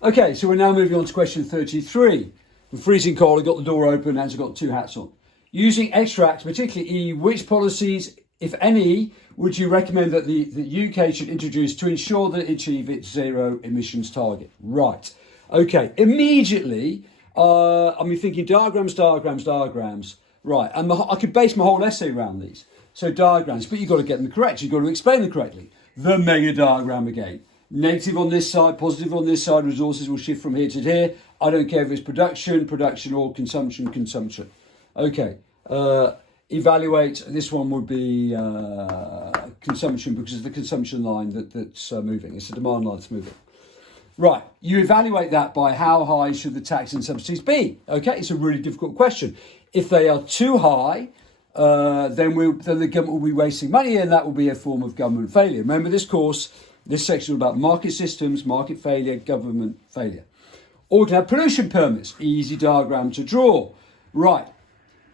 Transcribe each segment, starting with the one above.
Okay, so we're now moving on to question 33. I'm freezing cold, I've got the door open, and I've got two hats on. Using extract, particularly E, which policies, if any, would you recommend that the UK should introduce to ensure that it achieve its zero emissions target? Right. Okay, immediately, I'm thinking diagrams. Right, and I could base my whole essay around these. So diagrams, but you've got to get them correct. You've got to explain them correctly. The mega diagram again. Negative on this side, positive on this side, resources will shift from here to here. I don't care if it's production or consumption. Okay, evaluate, this one would be consumption because it's the consumption line that's moving. It's the demand line that's moving. Right, you evaluate that by how high should the tax and subsidies be? Okay, it's a really difficult question. If they are too high, then the government will be wasting money, and that will be a form of government failure. Remember this section is about market systems, market failure, government failure. Or we can have pollution permits, easy diagram to draw. Right,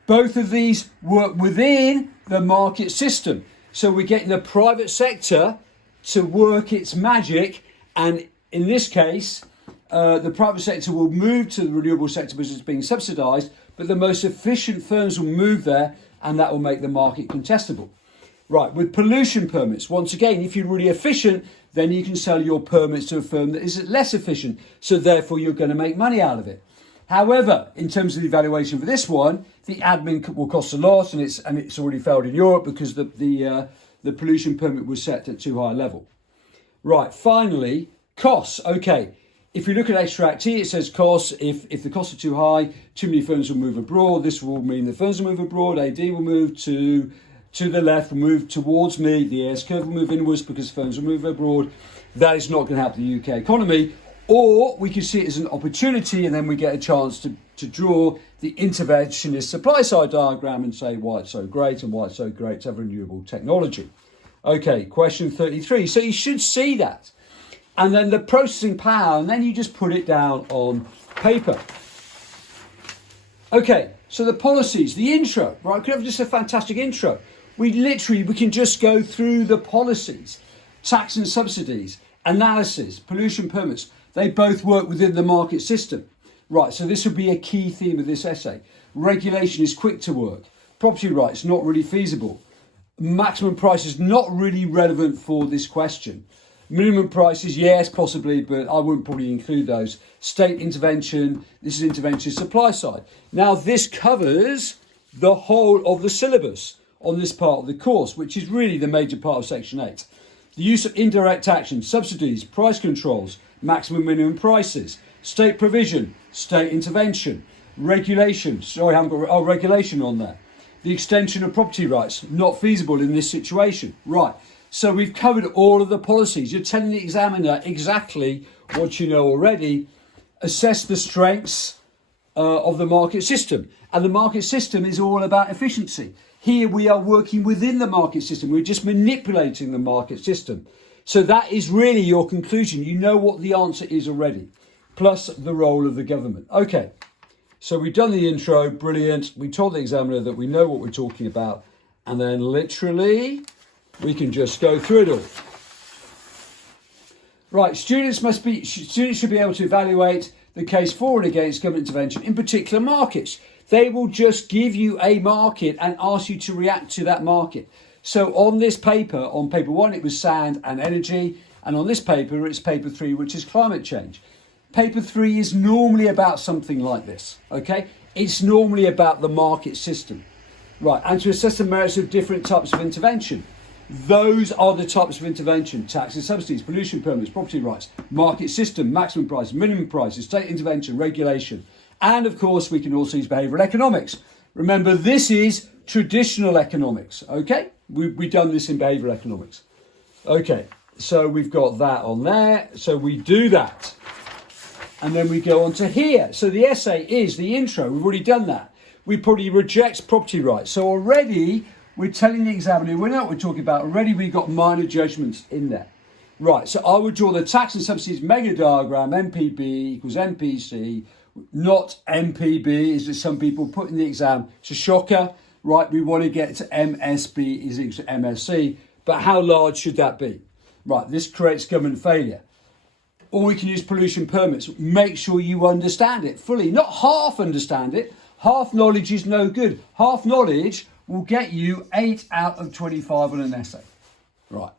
both of these work within the market system. So we're getting the private sector to work its magic, and in this case, the private sector will move to the renewable sector because it's being subsidised, but the most efficient firms will move there, and that will make the market contestable. Right, with pollution permits, once again, if you're really efficient, then you can sell your permits to a firm that is less efficient, so therefore you're going to make money out of it. However, in terms of the evaluation for this one, the admin will cost a lot, and it's already failed in Europe because the pollution permit was set at too high a level. Right, finally, costs. Okay, if you look at extract here, it says costs. If the costs are too high, too many firms will move abroad. This will mean the firms will move abroad. AD will move to the left, will move towards me. The S curve will move inwards because firms will move abroad. That is not going to help the UK economy. Or we can see it as an opportunity, and then we get a chance to draw the interventionist supply side diagram and say why it's so great and why it's so great to have renewable technology. Okay, question 33. So you should see that. And then the processing power, and then you just put it down on paper. Okay, so the policies, the intro, right? Could have just a fantastic intro. We can just go through the policies, tax and subsidies, analysis, pollution permits. They both work within the market system. Right, so this would be a key theme of this essay. Regulation is quick to work. Property rights, not really feasible. Maximum price is not really relevant for this question. Minimum prices, yes, possibly, but I wouldn't probably include those. State intervention, this is intervention supply side. Now, this covers the whole of the syllabus on this part of the course, which is really the major part of Section 8. The use of indirect action, subsidies, price controls, maximum minimum prices, state provision, state intervention, regulation. Sorry, I haven't got regulation on there. The extension of property rights, not feasible in this situation. Right. So we've covered all of the policies. You're telling the examiner exactly what you know already. Assess the strengths of the market system. And the market system is all about efficiency. Here we are working within the market system. We're just manipulating the market system. So that is really your conclusion. You know what the answer is already, plus the role of the government. Okay, so we've done the intro. Brilliant. We told the examiner that we know what we're talking about. And then literally, we can just go through it all. Right, students should be able to evaluate the case for and against government intervention in particular markets. They will just give you a market and ask you to react to that market. So on this paper, on paper 1, it was sand and energy. And on this paper, it's paper 3, which is climate change. Paper 3 is normally about something like this, okay? It's normally about the market system. Right, and to assess the merits of different types of intervention. Those are the types of intervention: tax and subsidies, pollution permits, property rights, market system, maximum price, minimum prices, state intervention, regulation. And of course, we can also use behavioural economics. Remember, this is traditional economics, okay? We've done this in behavioural economics. Okay, so we've got that on there. So we do that. And then we go on to here. So the essay is the intro. We've already done that. We probably reject property rights. So already we're telling the examiner, we know what we're talking about. Already we've got minor judgments in there. Right, so I would draw the tax and subsidies mega diagram, MPB equals MPC, not MPB, as some people put in the exam. It's a shocker, right? We want to get to MSB is equal to MSC, but how large should that be? Right, this creates government failure. or we can use pollution permits. Make sure you understand it fully, not half understand it. Half knowledge is no good. Half knowledge will get you 8 out of 25 on an essay. Right.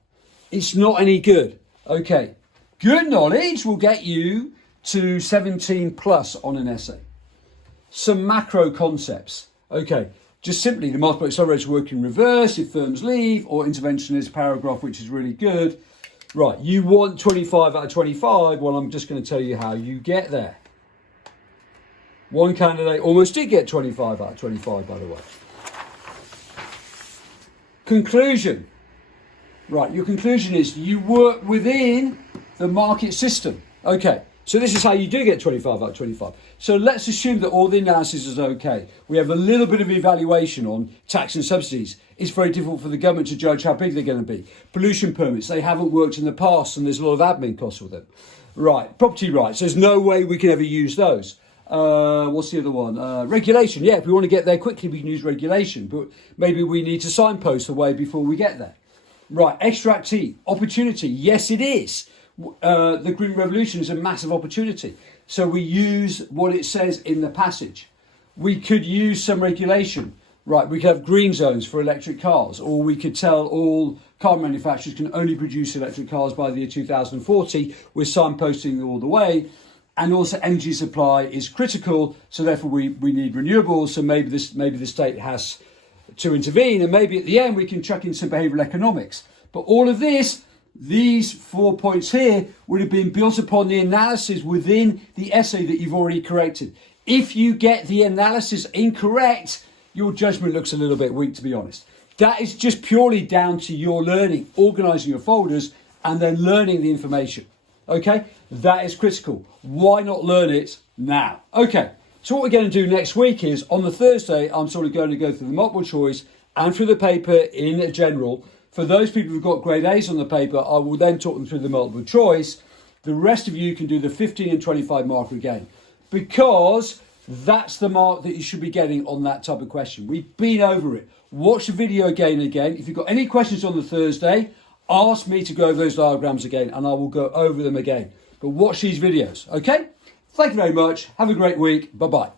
It's not any good. Okay. Good knowledge will get you to 17 plus on an essay. Some macro concepts. Okay. Just simply the multiple accelerators work in reverse if firms leave, or interventionist paragraph, which is really good. Right. You want 25 out of 25. Well, I'm just going to tell you how you get there. One candidate almost did get 25 out of 25, by the way. Conclusion. Right, your conclusion is you work within the market system. Okay, so this is how you do get 25 out of 25. So let's assume that all the analysis is okay. We have a little bit of evaluation on tax and subsidies. It's very difficult for the government to judge how big they're going to be. Pollution permits, they haven't worked in the past and there's a lot of admin costs with them. Right, property rights, there's no way we can ever use those. What's the other one? Regulation. Yeah, if we want to get there quickly, we can use regulation, but maybe we need to signpost the way before we get there. Right, extract T, opportunity. Yes, it is. The Green Revolution is a massive opportunity. So we use what it says in the passage. We could use some regulation. Right, we could have green zones for electric cars, or we could tell all car manufacturers can only produce electric cars by the year 2040. We're signposting all the way. And also energy supply is critical, so therefore we need renewables. So maybe the state has to intervene, and maybe at the end we can chuck in some behavioural economics. But all of this, these 4 points here, would have been built upon the analysis within the essay that you've already corrected. If you get the analysis incorrect, your judgment looks a little bit weak, to be honest. That is just purely down to your learning, organising your folders, and then learning the information. Okay, that is critical. Why not learn it now? Okay, so what we're going to do next week is on the Thursday, I'm sort of going to go through the multiple choice and through the paper in general. For those people who've got grade A's on the paper, I will then talk them through the multiple choice. The rest of you can do the 15 and 25 marker again, because that's the mark that you should be getting on that type of question. We've been over it. Watch the video again and again. If you've got any questions on the Thursday, ask me to go over those diagrams again and I will go over them again. But watch these videos, okay? Thank you very much. Have a great week. Bye-bye.